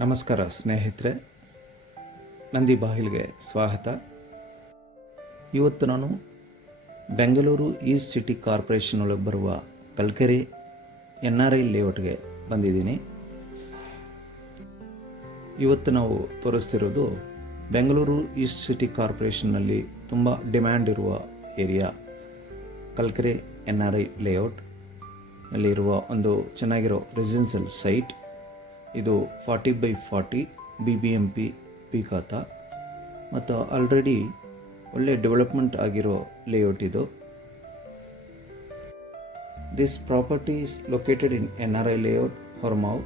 ನಮಸ್ಕಾರ ಸ್ನೇಹಿತರೆ, ನಂದಿ ಬಾಹಿಲ್ಗೆ ಸ್ವಾಗತ. ಇವತ್ತು ನಾನು ಬೆಂಗಳೂರು ಈಸ್ಟ್ ಸಿಟಿ ಕಾರ್ಪೊರೇಷನ್ ಒಳಗೆ ಬರುವ ಕಲ್ಕೆರೆ NRI ಲೇಔಟ್ಗೆ ಬಂದಿದ್ದೀನಿ. ಇವತ್ತು ನಾವು ತೋರಿಸ್ತಿರೋದು ಬೆಂಗಳೂರು ಈಸ್ಟ್ ಸಿಟಿ ಕಾರ್ಪೊರೇಷನ್ನಲ್ಲಿ ತುಂಬ ಡಿಮ್ಯಾಂಡ್ ಇರುವ ಏರಿಯಾ ಕಲ್ಕೆರೆ NRI ಲೇಔಟ್ ನಲ್ಲಿರುವ ಒಂದು ಚೆನ್ನಾಗಿರೋ ರೆಸಿಡೆನ್ಷಿಯಲ್ ಸೈಟ್. ಇದು 40/40 BBMP ಪಿಕಾತ ಮತ್ತು ಆಲ್ರೆಡಿ ಒಳ್ಳೆ ಡೆವಲಪ್ಮೆಂಟ್ ಆಗಿರೋ ಲೇಔಟ್ ಇದು. This property is located in NRI layout, Hormao,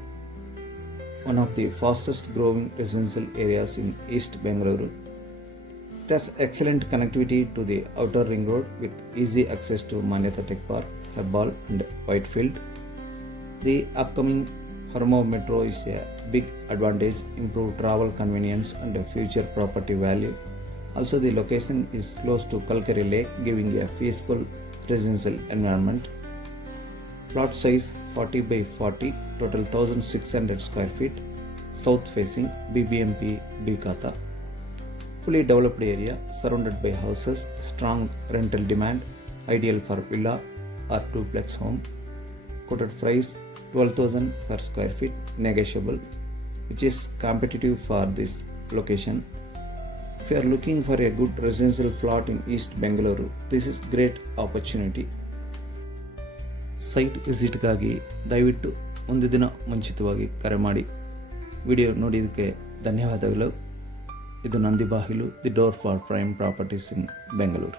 one of the fastest growing residential areas in East Bengaluru. It has excellent connectivity to the outer ring road with easy access to Manyata Tech Park, Hebbal and Whitefield. The upcoming Hormao Metro is a big advantage, improved travel convenience and future property value. Also, the location is close to Kalkari Lake, giving a peaceful residential environment. Plot size 40/40, total 1600 square feet, south facing BBMP Bikata. Fully developed area, surrounded by houses, strong rental demand, ideal for villa or duplex home. Quoted price 12,000 per square feet, negotiable, which is competitive for this location. If you are looking for a good residential plot in East Bengaluru, this is great opportunity. Site ವಿಸಿಟ್ಗಾಗಿ ದಯವಿಟ್ಟು ಒಂದು ದಿನ ಮುಂಚಿತವಾಗಿ ಕರೆ ಮಾಡಿ. Video ನೋಡಿದ್ದಕ್ಕೆ ಧನ್ಯವಾದಗಳು. ಇದು Nandi Bagilu, the door for prime properties in Bengaluru.